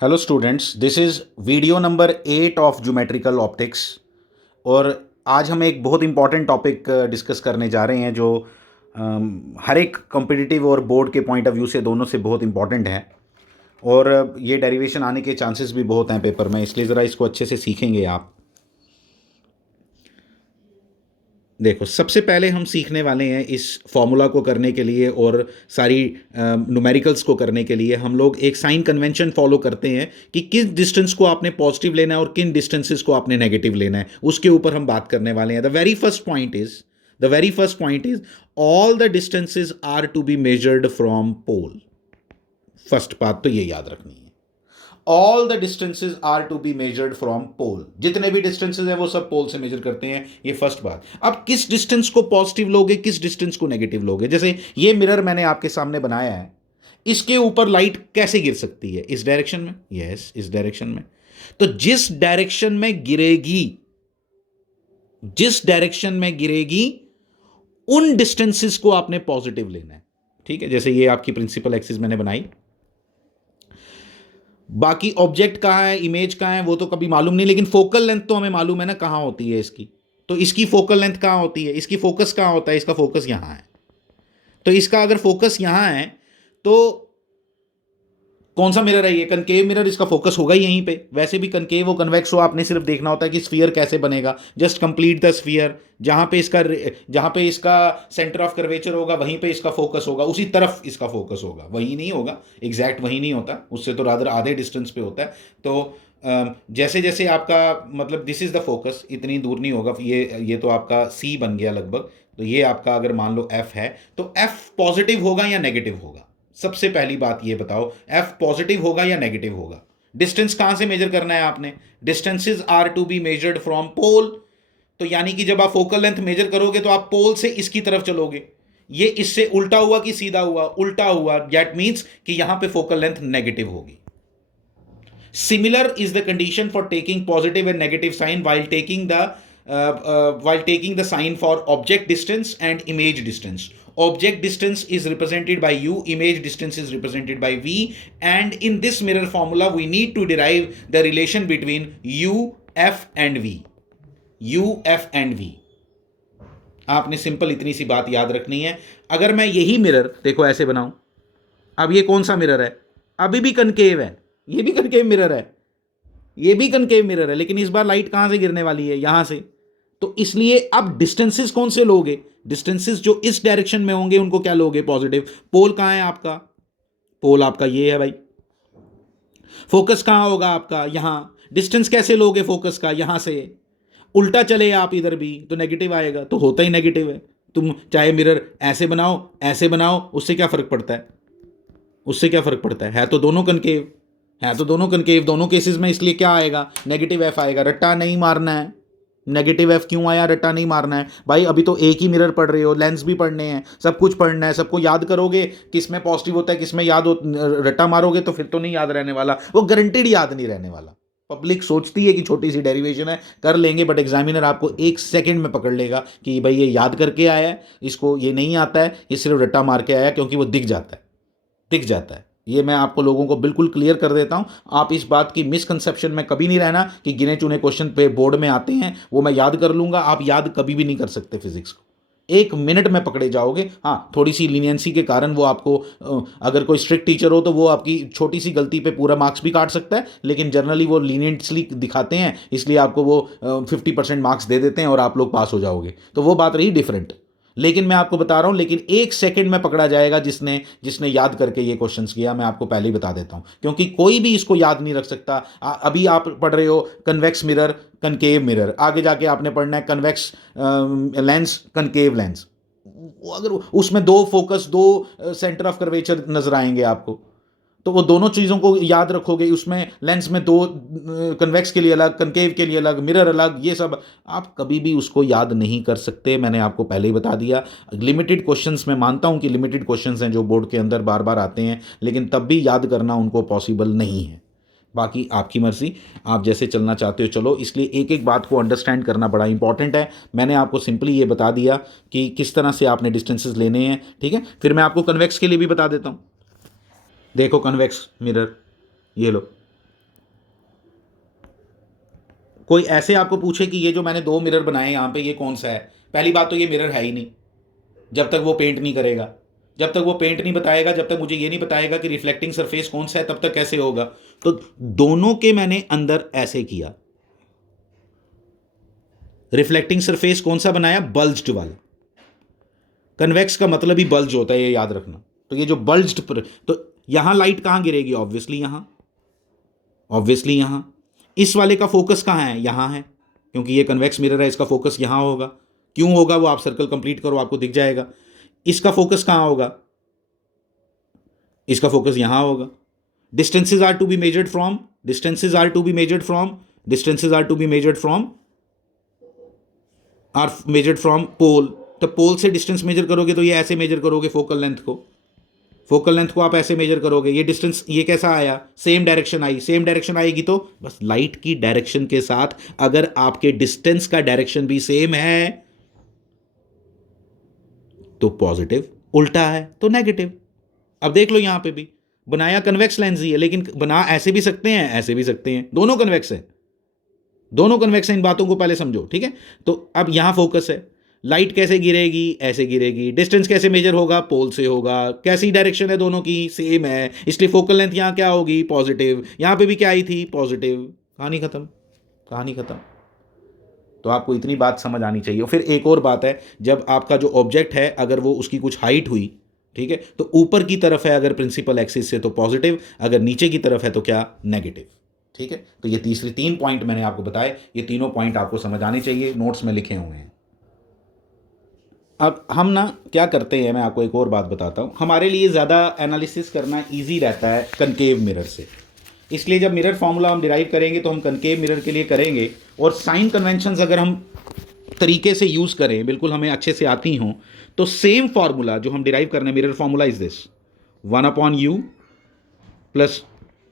Hello students, this is video number 8 of geometrical optics. और आज हम एक बहुत इंपॉर्टेंट टॉपिक डिस्कस करने जा रहे हैं जो हर एक कॉम्पिटिटिव और बोर्ड के पॉइंट ऑफ व्यू से दोनों से बहुत इंपॉर्टेंट है। और ये डेरिवेशन आने के चांसेस भी बहुत हैं पेपर में, इसलिए ज़रा इसको अच्छे से सीखेंगे आप। देखो, सबसे पहले हम सीखने वाले हैं इस फॉर्मूला को करने के लिए और सारी न्यूमेरिकल्स को करने के लिए हम लोग एक साइन कन्वेंशन फॉलो करते हैं कि किस डिस्टेंस को आपने पॉजिटिव लेना है और किन डिस्टेंसेस को आपने नेगेटिव लेना है, उसके ऊपर हम बात करने वाले हैं। The very first point is all the distances are to be measured from pole. First बात तो ये याद रखनी है, all the distances are to be measured from pole. जितने भी डिस्टेंसेज हैं वो सब पोल से मेजर करते हैं, ये फर्स्ट बात। अब किस डिस्टेंस को पॉजिटिव लोगे, किस डिस्टेंस को नेगेटिव लोगे। जैसे ये मिरर मैंने आपके सामने बनाया है, इसके ऊपर लाइट कैसे गिर सकती है? इस डायरेक्शन में, यस, इस डायरेक्शन में। तो जिस डायरेक्शन में गिरेगी, जिस डायरेक्शन में गिरेगी उन डिस्टेंसेस को आपने पॉजिटिव लेना है। ठीक है, जैसे ये आपकी प्रिंसिपल एक्सिस मैंने बनाई। बाकी ऑब्जेक्ट कहाँ है, इमेज कहाँ है, वो तो कभी मालूम नहीं, लेकिन फोकल लेंथ तो हमें मालूम है ना कहाँ होती है इसकी। तो इसकी फोकल लेंथ कहाँ होती है, इसकी फोकस कहाँ होता है, इसका फोकस यहाँ है। तो इसका अगर फोकस यहाँ है तो कौन सा मिरर है ये? कनकेव मिरर, इसका फोकस होगा ही यहीं पे। वैसे भी कनकेव और कन्वेक्स हो, आपने सिर्फ देखना होता है कि स्फीयर कैसे बनेगा। Just complete the sphere. जहां पे इसका सेंटर ऑफ कर्वेचर होगा वहीं पे इसका फोकस होगा, उसी तरफ इसका फोकस होगा। वहीं नहीं होगा, एग्जैक्ट वहीं नहीं होता, उससे तो रादर आधे डिस्टेंस पे होता है। तो जैसे जैसे आपका मतलब दिस इज द फोकस, इतनी दूर नहीं होगा ये तो आपका सी बन गया लगभग। तो ये आपका अगर मान लो एफ है तो एफ पॉजिटिव होगा या नेगेटिव होगा? सबसे पहली बात ये बताओ, एफ पॉजिटिव होगा या नेगेटिव होगा? डिस्टेंस कहां से मेजर करना है आपने? Distances are to be measured from pole. तो यानी कि जब आप फोकल लेंथ मेजर करोगे तो आप पोल से इसकी तरफ चलोगे। ये इससे उल्टा हुआ कि सीधा हुआ? उल्टा हुआ। दैट मीन्स कि यहां पे फोकल लेंथ नेगेटिव होगी। Similar is the condition for taking positive and negative sign while taking the sign for object distance and image distance. Object distance is represented by u, image distance is represented by v, and in this mirror formula we need to derive the relation between u, f and v. u, f and v. आपने simple इतनी सी बात याद रखनी है। अगर मैं यही mirror देखो ऐसे बनाऊं, अब ये कौन सा मिरर है? अभी भी कनकेव है, ये भी कनकेव मिरर है, ये भी कनकेव मिरर है, लेकिन इस बार लाइट कहां से गिरने वाली है? यहां से। तो इसलिए अब डिस्टेंसेस कौन से लोगे? डिस्टेंसेस जो इस डायरेक्शन में होंगे उनको क्या लोगे? पॉजिटिव। पोल कहां है आपका? पोल आपका ये है भाई। फोकस कहां होगा आपका? यहां। डिस्टेंस कैसे लोगे फोकस का? यहां से। उल्टा चले आप इधर भी तो नेगेटिव आएगा, तो होता ही नेगेटिव है। तुम चाहे मिरर ऐसे बनाओ, उससे क्या फर्क पड़ता है? उससे क्या फर्क पड़ता है तो दोनों कनकेव है, तो दोनों कनकेव, दोनों केसेस में। इसलिए क्या आएगा? नेगेटिव एफ आएगा। रट्टा नहीं मारना है। नेगेटिव एफ क्यों आया? रट्टा नहीं मारना है भाई। अभी तो एक ही मिरर पढ़ रहे हो, लेंस भी पढ़ने हैं, सब कुछ पढ़ना है, सबको याद करोगे किस में पॉजिटिव होता है, किस में रट्टा मारोगे तो फिर तो नहीं याद रहने वाला, वो गारंटेड याद नहीं रहने वाला। पब्लिक सोचती है कि छोटी सी डेरिवेशन है, कर लेंगे, बट एग्जामिनर आपको एक सेकंड में पकड़ लेगा कि भाई ये याद करके आया है, इसको ये नहीं आता है, ये सिर्फ रट्टा मार के आया, क्योंकि वो दिख जाता है। ये मैं आपको लोगों को बिल्कुल क्लियर कर देता हूं। आप इस बात की मिसकंसेप्शन में कभी नहीं रहना कि गिने चुने क्वेश्चन पे बोर्ड में आते हैं वो मैं याद कर लूंगा। आप याद कभी भी नहीं कर सकते फिजिक्स को, एक मिनट में पकड़े जाओगे। हाँ, थोड़ी सी लीनियंसी के कारण वो आपको अगर कोई स्ट्रिक्ट टीचर हो तो वो आपकी छोटी सी गलती पे पूरा मार्क्स भी काट सकता है, लेकिन जनरली वो लीनियंटली दिखाते हैं, इसलिए आपको वो 50% मार्क्स दे देते हैं और आप लोग पास हो जाओगे। तो वो बात रही डिफरेंट। लेकिन मैं आपको बता रहा हूं, लेकिन एक सेकंड में पकड़ा जाएगा जिसने जिसने याद करके ये क्वेश्चंस किया। मैं आपको पहले ही बता देता हूं, क्योंकि कोई भी इसको याद नहीं रख सकता। अभी आप पढ़ रहे हो कन्वेक्स मिरर, कनकेव मिरर, आगे जाके आपने पढ़ना है कन्वेक्स लेंस, कनकेव लेंस। अगर उसमें दो फोकस, दो सेंटर ऑफ कर्वेचर नजर आएंगे आपको, तो वो दोनों चीज़ों को याद रखोगे। उसमें लेंस में दो, कन्वेक्स के लिए अलग, कनकेव के लिए अलग, मिरर अलग, ये सब आप कभी भी उसको याद नहीं कर सकते। मैंने आपको पहले ही बता दिया। लिमिटेड क्वेश्चंस, मैं मानता हूं कि लिमिटेड क्वेश्चंस हैं जो बोर्ड के अंदर बार बार आते हैं, लेकिन तब भी याद करना उनको पॉसिबल नहीं है। बाकी आपकी मर्जी, आप जैसे चलना चाहते हो चलो। इसलिए एक एक बात को अंडरस्टैंड करना बड़ा इंपॉर्टेंट है। मैंने आपको सिंपली ये बता दिया कि किस तरह से आपने डिस्टेंसेस लेने हैं, ठीक है। फिर मैं आपको कन्वेक्स के लिए भी बता देता हूँ। देखो कन्वेक्स मिरर, ये लो, कोई ऐसे आपको पूछे कि ये जो मैंने दो मिरर बनाए यहाँ पे, ये कौन सा है, पहली बात तो ये मिरर है ही नहीं जब तक वो पेंट नहीं करेगा। जब तक वो पेंट नहीं बताएगा, जब तक मुझे ये नहीं बताएगा कि रिफ्लेक्टिंग सरफेस कौन सा है, तब तक कैसे होगा। तो दोनों के मैंने अंदर ऐसे किया। रिफ्लेक्टिंग सरफेस कौन सा बनाया, बल्ज्ड वाला। कन्वेक्स का मतलब ही बल्ज होता है, ये याद रखना। तो ये जो बल्ज्ड पर, तो यहां लाइट कहां गिरेगी, ऑब्वियसली यहां, ऑब्वियसली यहां। इस वाले का फोकस कहां है, यहां है, क्योंकि ये कन्वेक्स मिरर है, इसका फोकस यहां होगा। क्यों होगा वो आप सर्कल कंप्लीट करो, आपको दिख जाएगा। इसका फोकस कहां होगा, इसका फोकस यहां होगा। Distances are to be measured from, distances are to be measured from, distances are to be measured from, are measured from pole. तो पोल से डिस्टेंस मेजर करोगे तो ये ऐसे मेजर करोगे फोकल लेंथ को, फोकल लेंथ को आप ऐसे मेजर करोगे। ये डिस्टेंस ये कैसा आया, same direction I, same direction आएगी तो बस लाइट की डायरेक्शन के साथ अगर आपके डिस्टेंस का डायरेक्शन भी सेम है तो पॉजिटिव, उल्टा है तो नेगेटिव। अब देख लो यहां पे भी बनाया कन्वेक्स लेंस ही है, लेकिन बना ऐसे भी सकते हैं, ऐसे भी सकते हैं, दोनों कन्वेक्स है, दोनों कन्वेक्स है। इन बातों को पहले समझो, ठीक है। तो अब यहां फोकस है, लाइट कैसे गिरेगी, ऐसे गिरेगी। डिस्टेंस कैसे मेजर होगा, पोल से होगा। कैसी डायरेक्शन है दोनों की, सेम है, इसलिए फोकल लेंथ यहां क्या होगी, पॉजिटिव। यहां पे भी क्या आई थी, पॉजिटिव। कहानी खत्म, कहानी खत्म। तो आपको इतनी बात समझ आनी चाहिए। फिर एक और बात है, जब आपका जो ऑब्जेक्ट है अगर वो उसकी कुछ हाइट हुई, ठीक है, तो ऊपर की तरफ है अगर प्रिंसिपल एक्सिस से तो पॉजिटिव, अगर नीचे की तरफ है तो क्या, नेगेटिव। ठीक है, तो ये तीसरे तीन पॉइंट मैंने आपको बताए, ये तीनों पॉइंट आपको समझ आने चाहिए, नोट्स में लिखे हुए हैं। अब हम ना क्या करते हैं, मैं आपको एक और बात बताता हूँ। हमारे लिए ज़्यादा एनालिसिस करना ईजी रहता है कनकेव मिरर से, इसलिए जब मिरर फॉर्मूला हम डिराइव करेंगे तो हम कनकेव मिरर के लिए करेंगे। और साइन कन्वेंशंस अगर हम तरीके से यूज़ करें, बिल्कुल हमें अच्छे से आती हों, तो सेम फार्मूला जो हम डिराइव करने, mirror formula is this, 1/u plus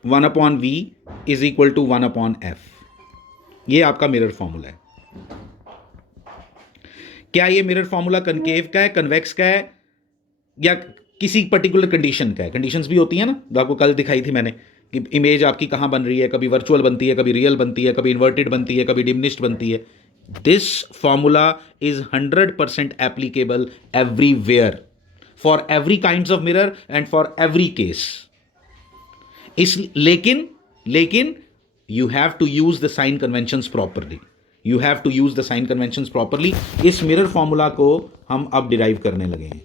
1/v is equal to 1/f। ये आपका मिरर फार्मूला है। क्या ये मिरर फार्मूला कनकेव का है, कन्वेक्स का है, या किसी पर्टिकुलर कंडीशन का है। कंडीशंस भी होती है ना, जो आपको कल दिखाई थी मैंने, कि इमेज आपकी कहाँ बन रही है, कभी वर्चुअल बनती है, कभी रियल बनती है, कभी इन्वर्टेड बनती है, कभी डिमिनिश्ड बनती है। This formula is 100% applicable everywhere, for every kind of mirror and for every case. इस लेकिन you have to use the sign conventions properly, you have to use the sign conventions properly. इस mirror formula को हम अब derive करने लगे हैं,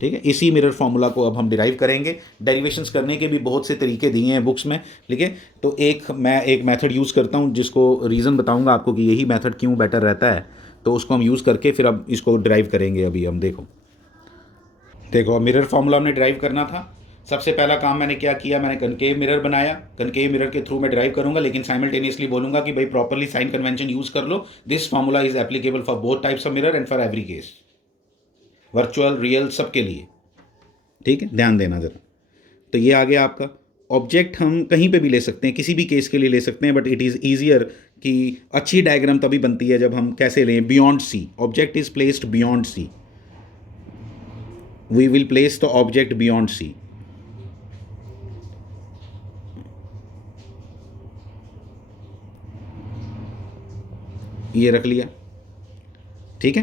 ठीक है। इसी मिरर फॉर्मूला को अब हम डिराइव करेंगे। डेरिवेशंस करने के भी बहुत से तरीके दिए हैं बुक्स में, ठीक है। तो मैं एक मेथड यूज़ करता हूँ, जिसको रीज़न बताऊँगा आपको कि यही मेथड क्यों बेटर रहता है। तो उसको हम यूज़ करके फिर अब इसको डिराइव करेंगे। अभी हम देखो मिरर फॉर्मूला हमने डिराइव करना था। सबसे पहला काम मैंने क्या किया, मैंने कनकेव मिरर बनाया। कनकेव मिरर के थ्रू मैं डिराइव करूंगा, लेकिन साइमल्टेनियसली बोलूंगा कि भाई प्रॉपरली साइन कन्वेंशन यूज़ कर लो। This formula is applicable for both types of mirror and for every case, virtual real सबके लिए, ठीक है। ध्यान देना ज़रा। तो ये आ गया आपका ऑब्जेक्ट। हम कहीं पे भी ले सकते हैं, किसी भी केस के लिए ले सकते हैं, बट इट इज़ ईजियर कि अच्छी डायग्राम तभी बनती है जब हम कैसे लें, beyond C. Object is placed beyond C, we will place the object beyond C. ये रख लिया, ठीक है।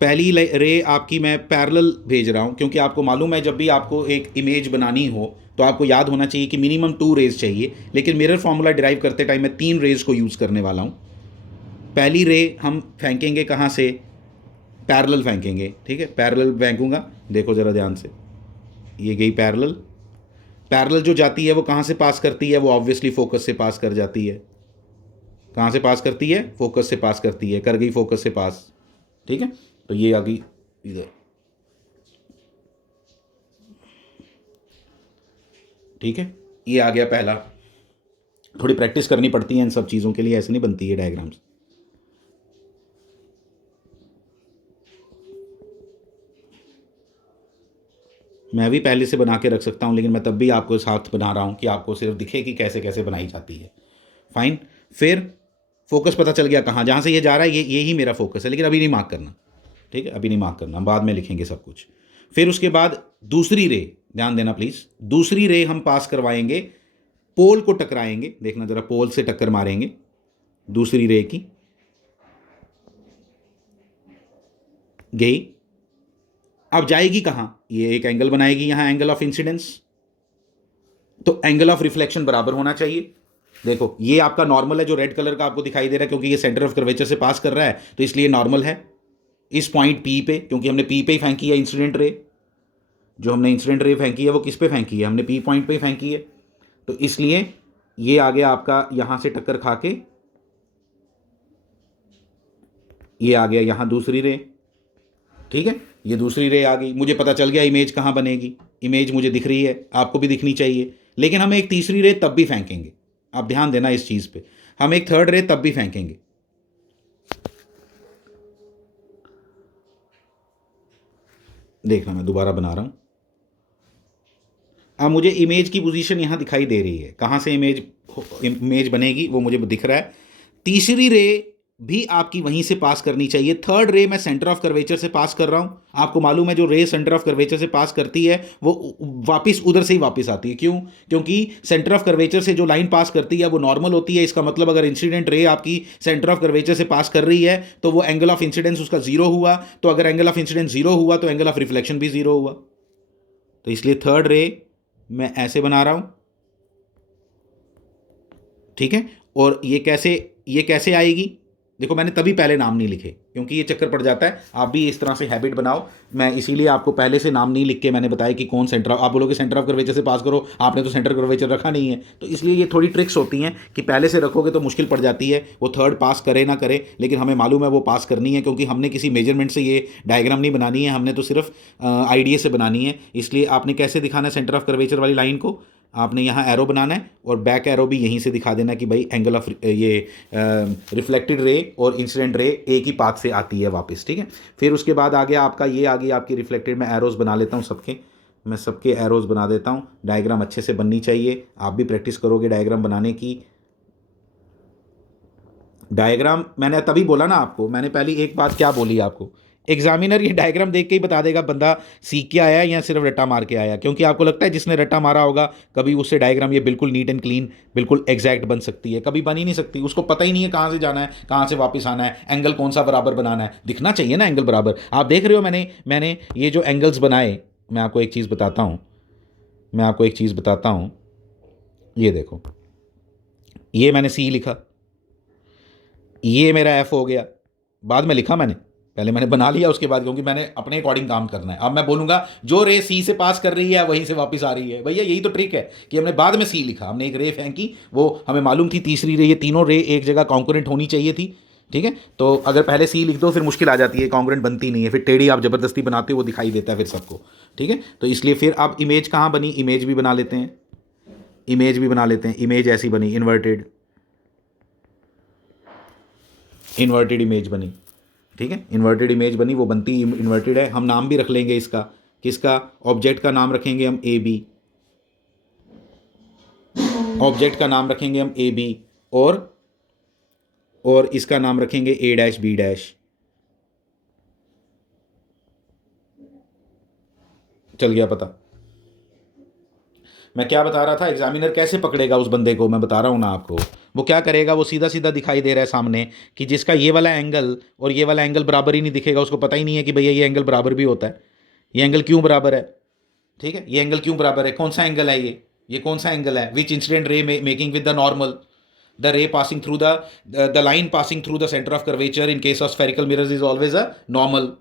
पहली रे आपकी मैं पैरेलल भेज रहा हूँ, क्योंकि आपको मालूम है जब भी आपको एक इमेज बनानी हो तो आपको याद होना चाहिए कि मिनिमम 2 रेज चाहिए। लेकिन मिरर फार्मूला डिराइव करते टाइम मैं 3 रेज को यूज़ करने वाला हूँ। पहली रे हम फेंकेंगे कहाँ से, पैरेलल फेंकेंगे, ठीक है। पैरेलल फेंकूंगा, देखो ज़रा ध्यान से, ये गई पैरेलल। पैरेलल जो जाती है वो कहाँ से पास करती है, वो ऑब्वियसली फोकस से पास कर जाती है। कहाँ से पास करती है, फोकस से पास करती है, कर गई फोकस से पास, ठीक है। तो ये आ गई इधर, ठीक है। ये आ गया पहला। थोड़ी प्रैक्टिस करनी पड़ती है इन सब चीज़ों के लिए, ऐसे नहीं बनती है डायग्राम्स। मैं भी पहले से बना के रख सकता हूँ, लेकिन मैं तब भी आपको साथ बना रहा हूँ कि आपको सिर्फ दिखे कि कैसे कैसे बनाई जाती है। फाइन। फिर फोकस पता चल गया कहाँ, जहाँ से ये जा रहा है ये ही मेरा फोकस है, लेकिन अभी नहीं मार्क करना, ठीक है। अभी नहीं मार्क करना, बाद में लिखेंगे सब कुछ। फिर उसके बाद दूसरी रे, ध्यान देना प्लीज़, दूसरी रे हम पास करवाएंगे, पोल को टकराएंगे। देखना ज़रा, पोल से टक्कर मारेंगे, दूसरी रे की गई, अब जाएगी कहाँ, ये एक एंगल बनाएगी यहाँ, एंगल ऑफ इंसिडेंस, तो एंगल ऑफ रिफ्लेक्शन बराबर होना चाहिए। देखो ये आपका नॉर्मल है जो रेड कलर का आपको दिखाई दे रहा है, क्योंकि ये सेंटर ऑफ कर्वेचर से पास कर रहा है, तो इसलिए नॉर्मल है इस पॉइंट पी पे, क्योंकि हमने पी पे ही फेंकी है इंसिडेंट रे। जो हमने इंसिडेंट रे फेंकी है वो किस पे फेंकी है, हमने पी पॉइंट पे ही फेंकी है, तो इसलिए ये आ गया आपका यहां से टक्कर खा के, ये आ गया यहां दूसरी रे। ठीक है, ये दूसरी रे आ गई, मुझे पता चल गया इमेज कहाँ बनेगी, इमेज मुझे दिख रही है, आपको भी दिखनी चाहिए। लेकिन हम एक तीसरी रे तब भी फेंकेंगे, आप ध्यान देना इस चीज़ पे, हम एक थर्ड रे तब भी फेंकेंगे। देखना मैं दोबारा बना रहा हूं। अब मुझे इमेज की पोजीशन यहां दिखाई दे रही है, कहां से इमेज इमेज बनेगी वो मुझे दिख रहा है। तीसरी रे भी आपकी वहीं से पास करनी चाहिए। थर्ड रे मैं सेंटर ऑफ कर्वेचर से पास कर रहा हूं, आपको मालूम है जो रे सेंटर ऑफ कर्वेचर से पास करती है वो वापस उधर से ही वापस आती है। क्यों? क्योंकि सेंटर ऑफ कर्वेचर से जो लाइन पास करती है वो नॉर्मल होती है। इसका मतलब अगर इंसिडेंट रे आपकी सेंटर ऑफ कर्वेचर से पास कर रही है तो वो एंगल ऑफ इंसिडेंस उसका जीरो हुआ, तो अगर एंगल ऑफ इंसिडेंस जीरो हुआ तो एंगल ऑफ रिफ्लेक्शन भी जीरो हुआ। तो इसलिए थर्ड रे मैं ऐसे बना रहा हूं, ठीक है। और ये कैसे आएगी, देखो मैंने तभी पहले नाम नहीं लिखे क्योंकि ये चक्कर पड़ जाता है। आप भी इस तरह से हैबिट बनाओ, मैं इसीलिए आपको पहले से नाम नहीं लिख के मैंने बताया कि कौन सेंटर, आप बोलोगे सेंटर ऑफ कर्वेचर से पास करो, आपने तो सेंटर कर्वेचर रखा नहीं है। तो इसलिए ये थोड़ी ट्रिक्स होती हैं कि पहले से रखोगे तो मुश्किल पड़ जाती है, वो थर्ड पास करे ना करे, लेकिन हमें मालूम है वो पास करनी है, क्योंकि हमने किसी मेजरमेंट से ये डायग्राम नहीं बनानी है, हमने तो सिर्फ आइडिया से बनानी है। इसलिए आपने कैसे दिखाना है सेंटर ऑफ कर्वेचर वाली लाइन को, आपने यहाँ एरो बनाना है और बैक एरो भी यहीं से दिखा देना कि भाई एंगल ऑफ ये रिफ्लेक्टेड रे और इंसिडेंट रे एक ही पाथ से आती है वापस। ठीक है, फिर उसके बाद आ गया आपका, ये आ गई आपकी रिफ्लेक्टेड। मैं एरोज बना लेता हूँ सबके, मैं सबके एरोज बना देता हूँ। डायग्राम अच्छे से बननी चाहिए, आप भी प्रैक्टिस करोगे डायग्राम बनाने की। डायग्राम मैंने तभी बोला ना आपको, मैंने पहली एक बात क्या बोली आपको, एग्जामिनर ये डायग्राम देख के ही बता देगा बंदा सीख के आया या सिर्फ रट्टा मार के आया। क्योंकि आपको लगता है जिसने रट्टा मारा होगा कभी उससे डायग्राम ये बिल्कुल नीट एंड क्लीन बिल्कुल एग्जैक्ट बन सकती है, कभी बन ही नहीं सकती। उसको पता ही नहीं है कहाँ से जाना है, कहाँ से वापस आना है, एंगल कौन सा बराबर बनाना है, दिखना चाहिए ना एंगल बराबर। आप देख रहे हो मैंने ये जो एंगल्स बनाए, मैं आपको एक चीज़ बताता हूँ, मैं आपको एक चीज़ बताता हूँ। ये देखो, ये मैंने सी लिखा, ये मेरा एफ हो गया, बाद में लिखा मैंने, पहले मैंने बना लिया उसके बाद, क्योंकि मैंने अपने अकॉर्डिंग काम करना है। अब मैं बोलूंगा जो रे सी से पास कर रही है वहीं से वापस आ रही है, भैया यही तो ट्रिक है कि हमने बाद में सी लिखा, हमने एक रे फेंकी, वो हमें मालूम थी तीसरी रे, ये तीनों रे एक जगह कॉन्करेंट होनी चाहिए थी। ठीक है, तो अगर पहले सी लिख दो फिर मुश्किल आ जाती है, कॉन्करेंट बनती नहीं है, फिर टेढ़ी आप जबरदस्ती बनाते हो वो दिखाई देता है फिर सबको। ठीक है, तो इसलिए फिर आप इमेज कहाँ बनी, इमेज भी बना लेते हैं, इमेज भी बना लेते हैं। इमेज ऐसी बनी, इन्वर्टेड, इन्वर्टेड इमेज बनी। ठीक है, इन्वर्टेड इमेज बनी, वो बनती इन्वर्टेड है। हम नाम भी रख लेंगे इसका, किसका, ऑब्जेक्ट का नाम रखेंगे हम ए बी, ऑब्जेक्ट का नाम रखेंगे हम ए बी, और इसका नाम रखेंगे ए डैश बी डैश। चल गया पता मैं क्या बता रहा था। एग्जामिनर कैसे पकड़ेगा उस बंदे को, मैं बता रहा हूँ ना आपको। वो क्या करेगा, वो सीधा सीधा दिखाई दे रहा है सामने कि जिसका ये वाला एंगल और ये वाला एंगल बराबर ही नहीं दिखेगा, उसको पता ही नहीं है कि भैया ये एंगल बराबर भी होता है। ये एंगल क्यों बराबर है, ठीक है, ये एंगल क्यों बराबर है, कौन सा एंगल है ये कौन सा एंगल है, which incident ray making with the normal, the ray passing through the line passing through the centre of curvature in case of spherical mirrors is always a normal.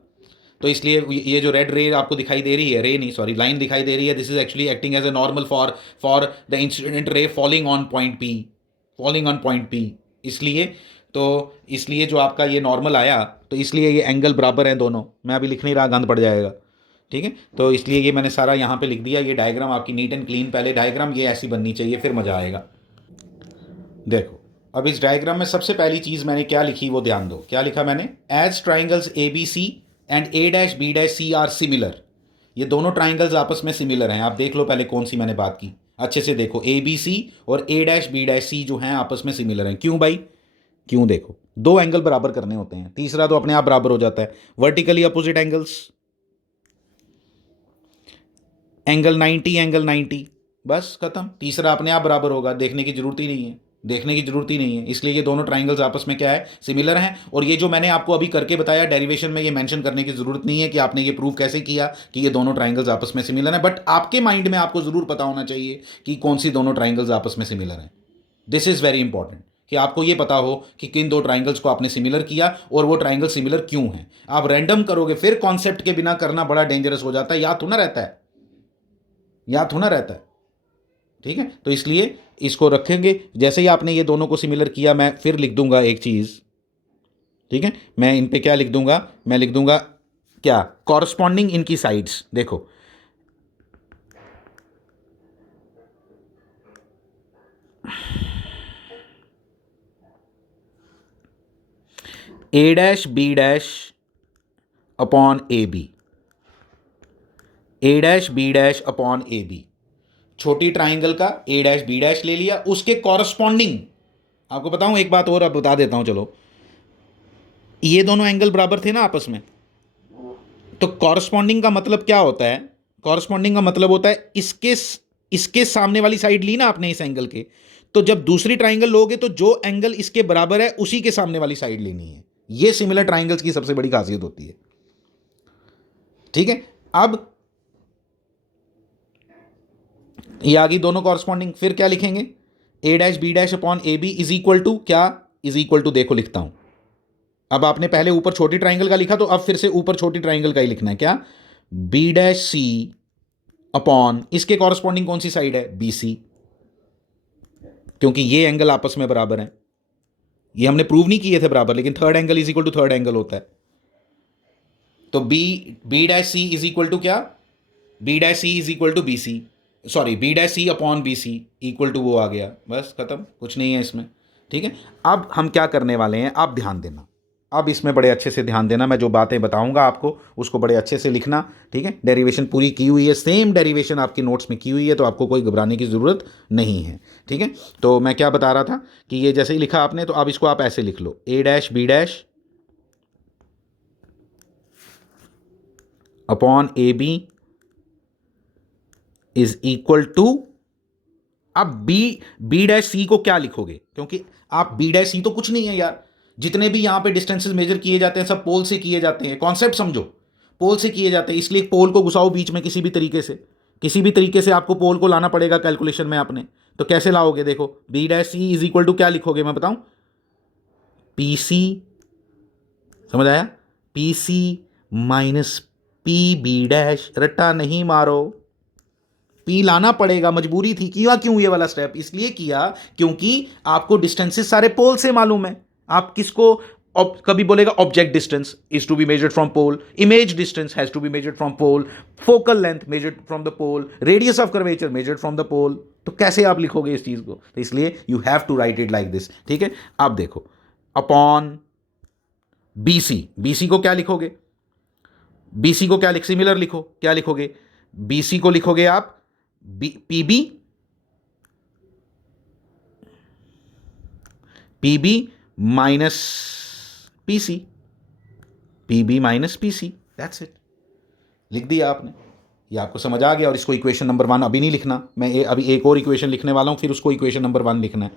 तो इसलिए ये जो रेड रे आपको दिखाई दे रही है, रे नहीं सॉरी लाइन दिखाई दे रही है, this is actually acting as a normal for the incident ray falling on point P, falling on point P. इसलिए तो इसलिए जो आपका ये नॉर्मल आया, तो इसलिए ये एंगल बराबर हैं दोनों। मैं अभी लिख नहीं रहा, गंद पड़ जाएगा। ठीक है, तो इसलिए ये मैंने सारा यहाँ पे लिख दिया। ये डायग्राम आपकी नीट एंड क्लीन, पहले डायग्राम ये ऐसी बननी चाहिए, फिर मज़ा आएगा। देखो अब इस डायग्राम में सबसे पहली चीज़ मैंने क्या लिखी वो ध्यान दो। क्या लिखा मैंने, as triangles A B C and A dash B dash C are similar. ये दोनों ट्राइंगल्स आपस में सिमिलर हैं। आप देख लो पहले कौन सी मैंने बात की, अच्छे से देखो। ए बी सी और ए डैश बी डैश सी जो हैं आपस में सिमिलर हैं। क्यों भाई, क्यों? देखो दो एंगल बराबर करने होते हैं, तीसरा तो अपने आप बराबर हो जाता है। Vertically opposite angles, angle 90 angle 90, बस खत्म, तीसरा अपने आप बराबर होगा, देखने की जरूरत ही नहीं है। देखने की जरूरत ही नहीं है। इसलिए ये दोनों ट्राइंगल्स आपस में क्या है, सिमिलर हैं। और ये जो मैंने आपको अभी करके बताया डेरिवेशन में, ये मेंशन करने की जरूरत नहीं है कि आपने ये प्रूव कैसे किया कि ये दोनों ट्राइंगल्स आपस में सिमिलर हैं, बट आपके माइंड में आपको जरूर पता होना चाहिए कि कौन सी दोनों ट्राइंगल्स आपस में सिमिलर हैं। दिस इज वेरी इंपॉर्टेंट कि आपको ये पता हो कि किन दो ट्राइंगल्स को आपने सिमिलर किया और वो ट्राइंगल सिमिलर क्यों हैं। आप रैंडम करोगे फिर कॉन्सेप्ट के बिना करना बड़ा डेंजरस हो जाता है, याद होना रहता है, याद होना रहता है। ठीक है, तो इसलिए इसको रखेंगे। जैसे ही आपने ये दोनों को सिमिलर किया, मैं फिर लिख दूंगा एक चीज। ठीक है, मैं इन पे क्या लिख दूंगा, मैं लिख दूंगा क्या, कॉरस्पॉन्डिंग इनकी साइड्स। देखो A dash B dash upon A B, A dash B dash upon A B, छोटी ट्राइंगल का ए डैश बी डैश ले लिया, उसके कॉरस्पॉन्डिंग, आपको बताऊं एक बात और, अब बता देता हूं चलो। ये दोनों एंगल बराबर थे ना आपस में, तो कॉरस्पॉन्डिंग का मतलब क्या होता है, कॉरस्पॉन्डिंग का मतलब होता है इसके सामने वाली साइड ली ना आपने इस एंगल के, तो जब दूसरी ट्राइंगल लोगे तो जो एंगल इसके बराबर है उसी के सामने वाली साइड लेनी है। ये सिमिलर ट्राइंगल्स की सबसे बड़ी खासियत होती है। ठीक है, अब ये आ गई दोनों कॉरस्पॉन्डिंग। फिर क्या लिखेंगे, A dash B dash upon A B is equal to क्या, इज इक्वल टू, देखो लिखता हूं। अब आपने पहले ऊपर छोटी ट्राइंगल का लिखा, तो अब फिर से ऊपर छोटी ट्राइंगल का ही लिखना है, क्या, बी डैश सी अपॉन, इसके कॉरस्पॉन्डिंग कौन सी साइड है, बी सी, क्योंकि ये एंगल आपस में बराबर है। ये हमने प्रूव नहीं किए थे बराबर, लेकिन third angle is equal to third angle होता है। तो B dash C is equal to क्या, B dash C is equal to B C, sorry B dash C upon B C equal to वो आ गया, बस खत्म, कुछ नहीं है इसमें। ठीक है, अब हम क्या करने वाले हैं, आप ध्यान देना, अब इसमें बड़े अच्छे से ध्यान देना, मैं जो बातें बताऊंगा आपको उसको बड़े अच्छे से लिखना। ठीक है, डेरिवेशन पूरी की हुई है, सेम डेरिवेशन आपकी नोट्स में की हुई है, तो आपको कोई घबराने की ज़रूरत नहीं है। ठीक है, तो मैं क्या बता रहा था कि ये जैसे ही लिखा आपने, तो अब इसको आप ऐसे लिख लो, A dash B dash upon A B is equal to, अब बी डैश सी को क्या लिखोगे, क्योंकि आप बी डैश सी तो कुछ नहीं है यार, जितने भी यहां पे डिस्टेंसेस मेजर किए जाते हैं सब पोल से किए जाते हैं, कॉन्सेप्ट समझो, पोल से किए जाते हैं, इसलिए पोल को घुसाओ बीच में किसी भी तरीके से, किसी भी तरीके से आपको पोल को लाना पड़ेगा कैलकुलेशन में आपने। तो कैसे लाओगे, देखो B dash C is equal to क्या लिखोगे, मैं बताऊं, पी सी, समझ आया, P C minus P B dash, रट्टा नहीं मारो, पी लाना पड़ेगा, मजबूरी थी। किया क्यों ये वाला स्टेप, इसलिए किया क्योंकि आपको डिस्टेंसेस सारे पोल से मालूम है। आप किसको कभी बोलेगा object distance is to be measured from pole, image distance has to be measured from pole, focal length measured from the pole, radius of curvature measured from the pole. तो कैसे आप लिखोगे इस चीज को, तो इसलिए you have to write it like this. ठीक है, आप देखो अपॉन बीसी, बीसी को क्या लिखोगे, बीसी को क्या लिख, सिमिलर लिखो, क्या लिखोगे, बीसी को लिखोगे आप PB, PB minus PC, PB minus PC, that's it, लिख दिया आपने। ये आपको समझ आ गया। और इसको इक्वेशन नंबर 1 अभी नहीं लिखना, मैं अभी एक और इक्वेशन लिखने वाला हूँ, फिर उसको इक्वेशन नंबर 1 लिखना है।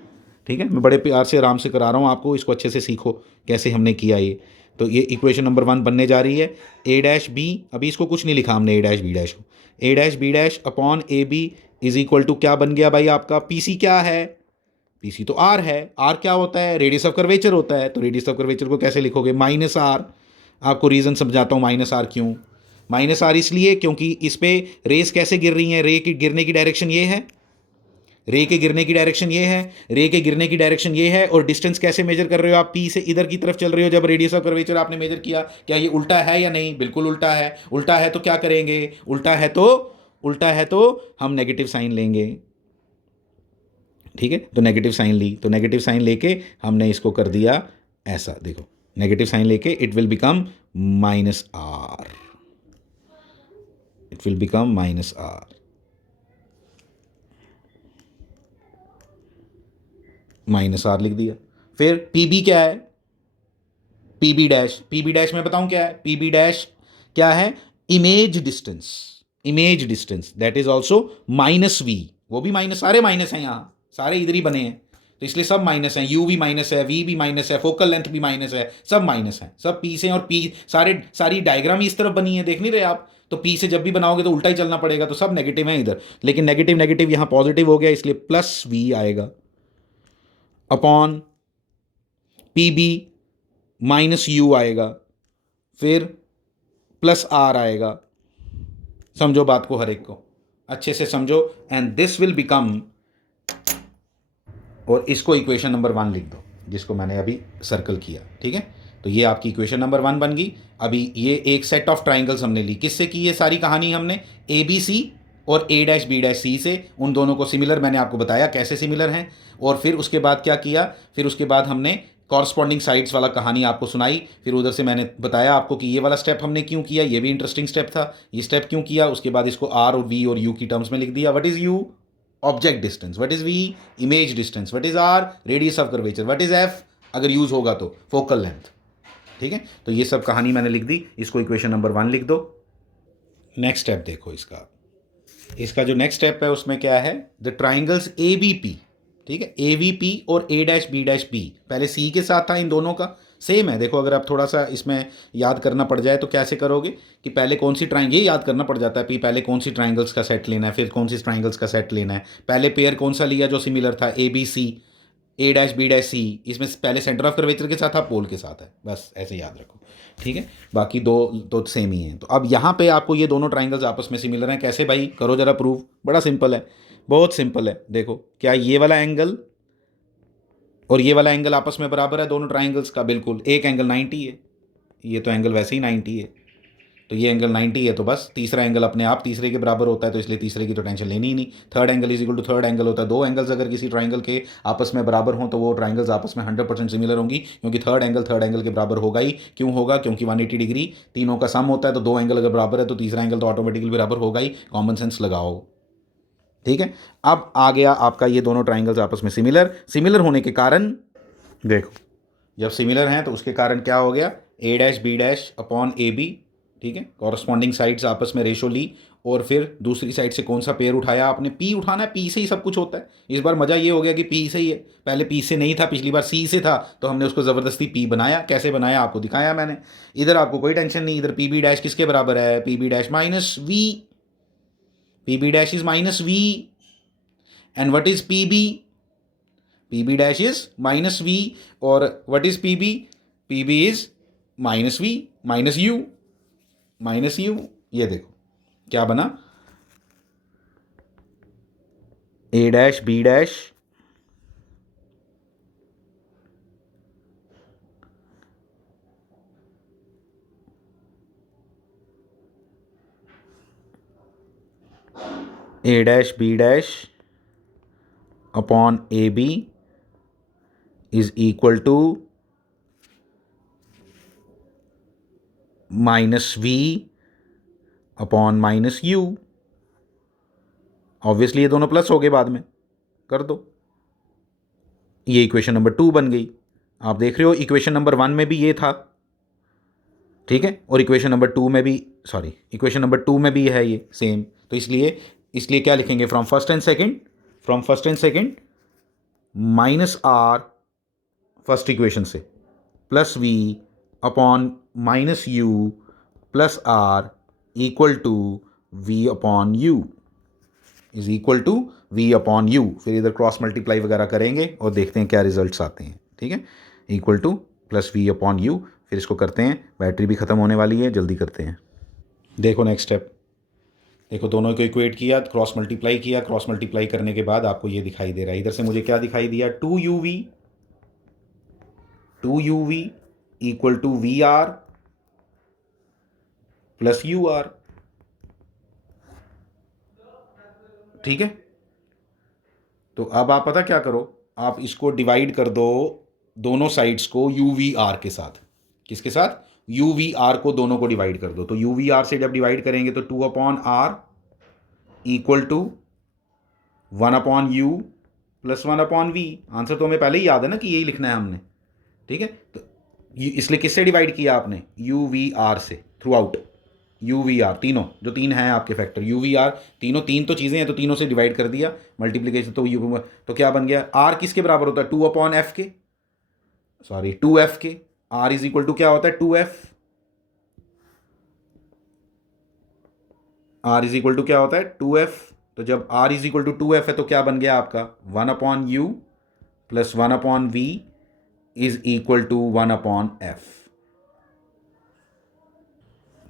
ठीक है, मैं बड़े प्यार से आराम से करा रहा हूँ आपको, इसको अच्छे से सीखो कैसे हमने किया ये। तो ये इक्वेशन नंबर 1 बनने जा रही है, ए डैश बी, अभी इसको कुछ नहीं लिखा हमने, ए डैश बी डैश को, A dash B dash upon A B is equal to क्या बन गया भाई आपका, पीसी क्या है, पीसी तो आर है, आर क्या होता है, रेडियस ऑफ कर्वेचर होता है। तो रेडियस ऑफ कर्वेचर को कैसे लिखोगे, माइनस आर, आपको रीज़न समझाता हूँ माइनस आर क्यों, माइनस आर इसलिए क्योंकि इस पे रेस कैसे गिर रही हैं, रे की गिरने की डायरेक्शन ये है, रे के गिरने की डायरेक्शन ये है, रे के गिरने की डायरेक्शन ये है, और डिस्टेंस कैसे मेजर कर रहे हो आप, पी से इधर की तरफ चल रहे हो। जब रेडियस ऑफ कर्वेचर आपने मेजर किया, क्या ये उल्टा है या नहीं, बिल्कुल उल्टा है, उल्टा है तो क्या करेंगे, उल्टा है तो हम नेगेटिव साइन लेंगे। ठीक है, तो नेगेटिव साइन ली, तो नेगेटिव साइन लेके हमने इसको कर दिया ऐसा, देखो नेगेटिव साइन लेके it will become minus R, it will become minus R, minus R लिख दिया। फिर पीबी क्या है, पीबी डैश, पीबी डैश मैं बताऊं क्या है, पीबी डैश क्या है, image distance, image distance that is also minus V, वो भी माइनस, सारे माइनस हैं यहाँ, सारे इधर ही बने हैं। तो इसलिए सब माइनस है, यू भी माइनस है, वी भी माइनस है, फोकल लेंथ भी माइनस है, सब माइनस है, सब पी से। और पी सारी डायग्राम ही इस तरफ बनी है, देख नहीं रहे आप? तो पी से जब भी बनाओगे तो उल्टा ही चलना पड़ेगा, तो सब नेगेटिव है इधर, लेकिन नेगेटिव नेगेटिव यहाँ पॉजिटिव हो गया, इसलिए प्लस वी आएगा upon P B minus U आएगा, फिर प्लस आर आएगा। समझो बात को, हर एक को अच्छे से समझो। एंड दिस विल बिकम, और इसको इक्वेशन नंबर 1 लिख दो, जिसको मैंने अभी सर्कल किया, ठीक है? तो ये आपकी इक्वेशन नंबर 1 बन गई। अभी ये एक सेट ऑफ ट्राइंगल्स हमने ली, किससे की ये सारी कहानी? हमने ए बी सी और ए डैश बी डैश सी से। उन दोनों को सिमिलर मैंने आपको बताया कैसे सिमिलर हैं, और फिर उसके बाद क्या किया, फिर उसके बाद हमने कॉरस्पॉन्डिंग साइड्स वाला कहानी आपको सुनाई। फिर उधर से मैंने बताया आपको कि ये वाला स्टेप हमने क्यों किया, ये भी इंटरेस्टिंग स्टेप था, ये स्टेप क्यों किया। उसके बाद इसको आर और वी और यू की टर्म्स में लिख दिया। What is U? Object distance. What is V? Image distance. What is R? Radius of curvature. What is F? अगर यूज होगा तो फोकल लेंथ। ठीक है, तो ये सब कहानी मैंने लिख दी, इसको इक्वेशन नंबर 1 लिख दो। नेक्स्ट स्टेप देखो इसका, इसका जो नेक्स्ट स्टेप है उसमें क्या है? The triangles A B P, ठीक है, ए वी पी और ए डैश बी, पहले सी के साथ था, इन दोनों का सेम है। देखो अगर आप थोड़ा सा इसमें याद करना पड़ जाए तो कैसे करोगे कि पहले कौन सी ट्राइंगल, ये याद करना पड़ जाता है कि पहले कौन सी ट्राइंगल्स का सेट लेना है, फिर कौन सी ट्राइंगल्स का सेट लेना है। पहले पेयर कौन सा लिया जो सिमिलर था? A B C, A dash C. इसमें पहले सेंटर ऑफ कर्वेचर के साथ था, पोल के साथ है, बस ऐसे याद रखो, ठीक है? बाकी दो तो सेम ही हैं। तो अब यहाँ पे आपको ये दोनों ट्राइंगल्स आपस में सिमिलर हैं, कैसे भाई? करो जरा प्रूव, बड़ा सिंपल है, बहुत सिंपल है। देखो क्या ये वाला एंगल और ये वाला एंगल आपस में बराबर है दोनों ट्राइंगल्स का? बिल्कुल, एक एंगल 90 है, ये तो एंगल वैसे ही 90 है, तो ये एंगल 90 है, तो बस तीसरा एंगल अपने आप तीसरे के बराबर होता है, तो इसलिए तीसरे की तो टेंशन लेनी ही नहीं। Third angle is equal to third angle होता है। दो एंगल्स अगर किसी ट्राइंगल के आपस में बराबर हों तो वो ट्राइंगल्स आपस में 100% सिमिलर होंगी, क्योंकि थर्ड एंगल के बराबर होगा ही। क्यों होगा? क्योंकि 180 डिग्री तीनों का सम होता है, तो दो एंगल अगर बराबर है तो तीसरा एंगल तो ऑटोमेटिकली बराबर होगा ही। कॉमन सेंस लगाओ, ठीक है? अब आ गया आपका ये दोनों ट्राइंगल्स आपस में सिमिलर होने के कारण, देखो जब सिमिलर हैं तो उसके कारण क्या हो गया? A dash B dash upon A B, ठीक है, कॉरस्पॉन्डिंग साइड्स आपस में रेशो ली, और फिर दूसरी साइड से कौन सा पेयर उठाया आपने? पी उठाना है, पी से ही सब कुछ होता है। इस बार मज़ा ये हो गया कि पी से ही है, पहले पी से नहीं था, पिछली बार सी से था, तो हमने उसको ज़बरदस्ती पी बनाया। कैसे बनाया आपको दिखाया मैंने। इधर आपको कोई टेंशन नहीं, इधर पी बी डैश किसके बराबर है? P B dash minus V, P B dash is minus V. And what is P B? P B dash is minus V, और what is P B? P B is minus V minus U, minus U. ये देखो क्या बना? A dash B dash A dash B dash upon A B is equal to minus V upon minus U. Obviously ये दोनों plus हो गए, बाद में कर दो। ये इक्वेशन नंबर 2 बन गई। आप देख रहे हो इक्वेशन नंबर 1 में भी ये था, ठीक है, और इक्वेशन नंबर 2 में भी, सॉरी, इक्वेशन नंबर 2 में भी है ये सेम। तो इसलिए क्या लिखेंगे? From first and second minus R first equation से, plus V upon minus U plus R equal to V upon U, is equal to V upon U. फिर इधर क्रॉस मल्टीप्लाई वगैरह करेंगे और देखते हैं क्या रिजल्ट्स आते हैं, ठीक है? Equal to plus V upon U. फिर इसको करते हैं, बैटरी भी ख़त्म होने वाली है, जल्दी करते हैं। देखो नेक्स्ट स्टेप, देखो दोनों को इक्वेट किया, क्रॉस मल्टीप्लाई किया, क्रॉस मल्टीप्लाई करने के बाद आपको ये दिखाई दे रहा है। इधर से मुझे क्या दिखाई दिया? 2uv equal to V R plus U R, ठीक है? तो अब आप पता क्या करो, आप इसको डिवाइड कर दो दोनों साइड्स को यू वी आर के साथ। किसके साथ? यू वी आर को, दोनों को डिवाइड कर दो। तो यू वी आर से जब डिवाइड करेंगे तो 2 upon R equal to 1 upon U plus 1 upon V. Answer तो हमें पहले ही याद है ना कि यही लिखना है हमने, ठीक है? तो इसलिए किससे डिवाइड किया आपने? यू वी आर से throughout, U V R, तीनों जो तीन हैं आपके फैक्टर, यू वी आर तीनों, तीन तो चीज़ें हैं तो तीनों से डिवाइड कर दिया मल्टीप्लीकेशन, तो यू तो क्या बन गया, आर किसके बराबर होता है, 2/f के, सॉरी 2f के, आर इज इक्वल टू क्या होता है 2f, are is equal to क्या होता है 2f। तो जब are is equal to 2f है तो क्या बन गया आपका 1/u plus 1/v is equal to 1/f।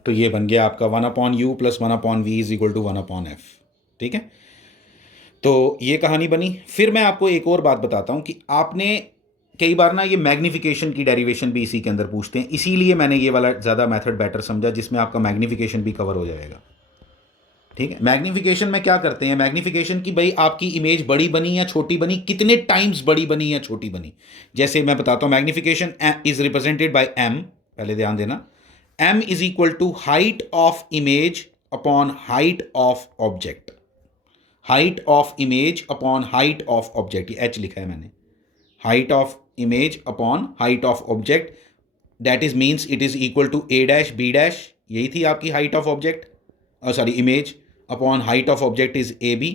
तो ये बन गया आपका 1/u plus 1/v is equal to 1/f। ठीक है, तो ये कहानी बनी। फिर मैं आपको एक और बात बताता हूँ कि आपने कई बार ना ये मैग्निफिकेशन की डेरिवेशन भी इसी के अंदर पूछते हैं, इसीलिए मैंने ये वाला ज़्यादा मेथड बेटर समझा जिसमें आपका मैग्निफिकेशन भी कवर हो जाएगा। ठीक है, मैग्निफिकेशन में क्या करते हैं, मैग्निफिकेशन की भाई आपकी इमेज बड़ी बनी या छोटी बनी, कितने टाइम्स बड़ी बनी या छोटी बनी। जैसे मैं बताता हूँ, magnification is represented by M, पहले ध्यान देना, M is equal to height of image upon height of object, height of image upon height of object, ये एच लिखा है मैंने, height of image upon height of object, that is means it is equal to A dash B dash, यही थी आपकी height of object, sorry image, upon height of object is A B,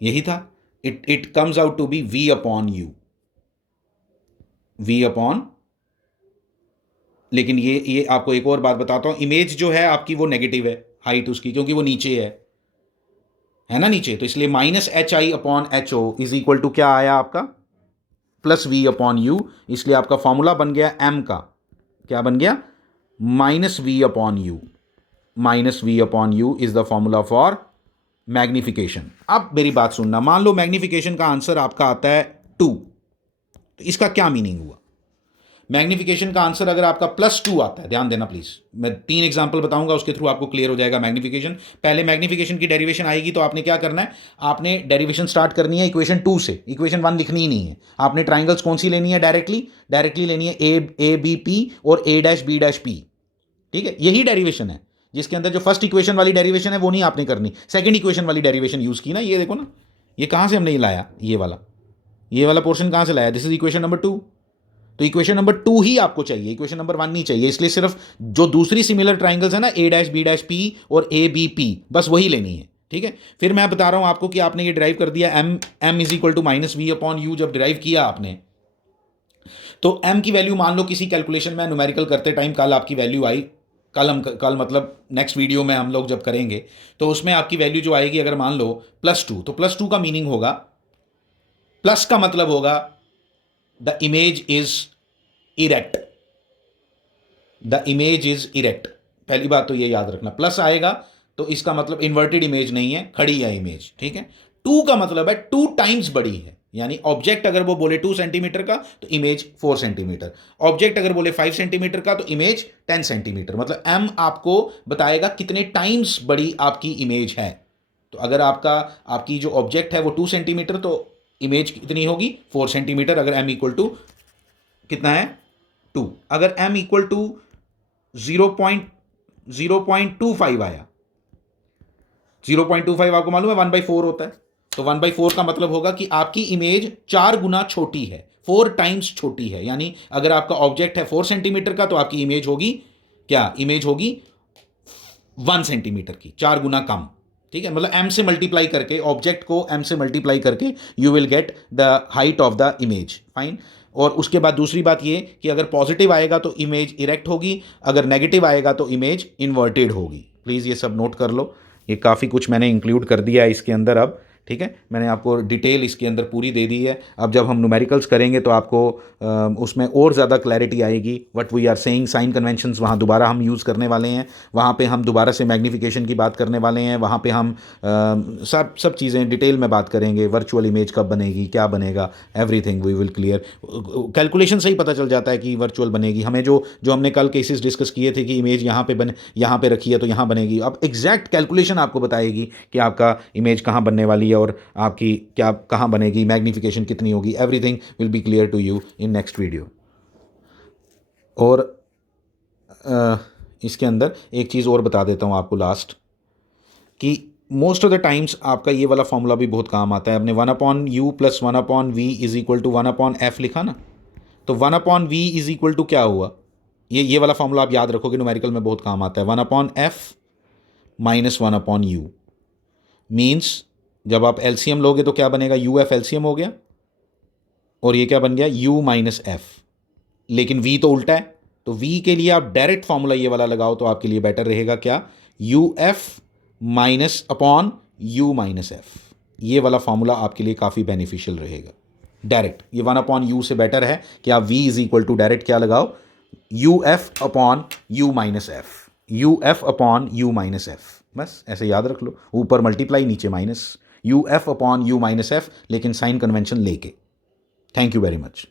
यही था। It comes out to be V upon U, V upon, लेकिन ये आपको एक और बात बताता हूं, इमेज जो है आपकी वो नेगेटिव है हाइट उसकी, क्योंकि वो नीचे है ना नीचे, तो इसलिए minus H I upon H O is equal to क्या आया आपका प्लस वी अपॉन यू, इसलिए आपका फॉर्मूला बन गया एम का, क्या बन गया minus V upon you, minus V upon U is the formula for magnification. अब मेरी बात सुनना, मान लो मैग्निफिकेशन का आंसर आपका आता है 2, तो इसका क्या मीनिंग हुआ, मैग्निफिकेशन का आंसर अगर आपका +2 आता है, ध्यान देना प्लीज, मैं 3 एग्जांपल बताऊंगा उसके थ्रू आपको क्लियर हो जाएगा मैग्निफिकेशन। पहले मैग्निफिकेशन की डेरिवेशन आएगी तो आपने क्या करना है, आपने डेरिवेशन स्टार्ट करनी है इक्वेशन 2 से, इक्वेशन 1 लिखनी ही नहीं है, आपने ट्राइंगल्स कौन सी लेनी है, डायरेक्टली लेनी है ए बी पी और ए डैश बी डैश पी। ठीक है, यही डेरिवेशन है जिसके अंदर जो फर्स्ट इक्वेशन वाली डेरिवेशन है वो नहीं आपने करनी, सेकंड इक्वेशन वाली डेरिवेशन यूज की ना, ये देखो ना, ये कहां से हमने ये लाया, ये वाला पोर्शन कहां से लाया, दिस इज इक्वेशन नंबर 2, तो इक्वेशन नंबर 2 ही आपको चाहिए, इक्वेशन नंबर 1 नहीं चाहिए, इसलिए सिर्फ जो दूसरी सिमिलर ट्राइंगल्स है ना ए डैश बी डैश पी और ए बी पी, बस वही लेनी है। ठीक है, फिर मैं बता रहा हूं आपको कि आपने ये ड्राइव कर दिया M is equal to minus V upon U, जब ड्राइव किया आपने तो एम की वैल्यू मान लो किसी कैलकुलेशन में न्यूमेरिकल करते टाइम कल आपकी वैल्यू आई, कल मतलब नेक्स्ट वीडियो में हम लोग जब करेंगे तो उसमें आपकी वैल्यू जो आएगी अगर मान लो +2, तो +2 का मीनिंग होगा, प्लस का मतलब होगा the image is erect, the image is erect, पहली बात तो ये याद रखना, प्लस आएगा तो इसका मतलब इन्वर्टेड इमेज नहीं है, खड़ी है इमेज। ठीक है, 2 का मतलब है 2 टाइम्स बड़ी है, यानी ऑब्जेक्ट अगर वो बोले 2 सेंटीमीटर का तो इमेज 4 सेंटीमीटर, ऑब्जेक्ट अगर बोले 5 सेंटीमीटर का तो इमेज 10 सेंटीमीटर, मतलब एम आपको बताएगा कितने टाइम्स बड़ी आपकी इमेज है। तो अगर आपकी जो ऑब्जेक्ट है वो 2 सेंटीमीटर तो इमेज कितनी होगी 4 सेंटीमीटर, अगर एम इक्वल टू कितना है 2, अगर एम इक्वल टू 0.25 आया, 0.25 आपको मालूम है 1/4 होता है, तो 1/4 का मतलब होगा कि आपकी इमेज 4 गुना छोटी है, 4 टाइम्स छोटी है, यानी अगर आपका ऑब्जेक्ट है 4 सेंटीमीटर का तो आपकी इमेज होगी क्या, इमेज होगी 1 सेंटीमीटर की, 4 गुना कम। ठीक है, मतलब एम से मल्टीप्लाई करके, ऑब्जेक्ट को एम से मल्टीप्लाई करके you will get the height of the image, fine. और उसके बाद दूसरी बात ये कि अगर पॉजिटिव आएगा तो इमेज इरेक्ट होगी, अगर नेगेटिव आएगा तो इमेज इन्वर्टेड होगी। प्लीज़ ये सब नोट कर लो, ये काफ़ी कुछ मैंने इंक्लूड कर दिया है इसके अंदर अब। ठीक है, मैंने आपको डिटेल इसके अंदर पूरी दे दी है, अब जब हम न्यूमेरिकल्स करेंगे तो आपको उसमें और ज़्यादा क्लैरिटी आएगी, what we are saying, sign conventions वहाँ दोबारा हम यूज़ करने वाले हैं, वहाँ पे हम दोबारा से मैग्नीफिकेशन की बात करने वाले हैं, वहाँ पे हम सब चीज़ें डिटेल में बात करेंगे, वर्चुअल इमेज कब बनेगी, क्या बनेगा, everything we will clear. Calculation से ही पता चल जाता है कि वर्चुअल बनेगी, हमें जो हमने कल केसेस डिस्कस किए थे कि इमेज यहाँ पे यहाँ पे रखी है तो यहाँ बनेगी, अब एग्जैक्ट कैलकुलेशन आपको बताएगी कि आपका इमेज कहाँ बनने वाली है और आपकी क्या कहाँ बनेगी, मैग्नीफिकेशन कितनी होगी, everything will be clear to you in next video. और इसके अंदर एक चीज़ और बता देता हूँ आपको लास्ट, कि मोस्ट ऑफ द टाइम्स आपका ये वाला फॉर्मूला भी बहुत काम आता है। आपने 1/u plus 1/v is equal to 1/f लिखा ना, तो 1/v इज इक्वल टू क्या हुआ, ये वाला फॉर्मूला आप याद रखोगे, न्यूमेरिकल में बहुत काम आता है। 1/f माइनस 1/u मीन्स जब आप एलसीएम लोगे तो क्या बनेगा, यू एफ एलसीएम हो गया और ये क्या बन गया, u माइनस एफ। लेकिन v तो उल्टा है, तो v के लिए आप डायरेक्ट फॉर्मूला ये वाला लगाओ तो आपके लिए बेटर रहेगा, क्या, U F minus upon u minus F. ये वाला फॉर्मूला आपके लिए काफ़ी बेनिफिशियल रहेगा। डायरेक्ट ये 1/u से बेटर है कि आप v is equal to direct क्या लगाओ, u f upon you minus f, u f upon you minus f. बस ऐसे याद रख लो, ऊपर मल्टीप्लाई नीचे minus, u f upon you minus f, लेकिन साइन कन्वेंशन लेके। Thank you very much.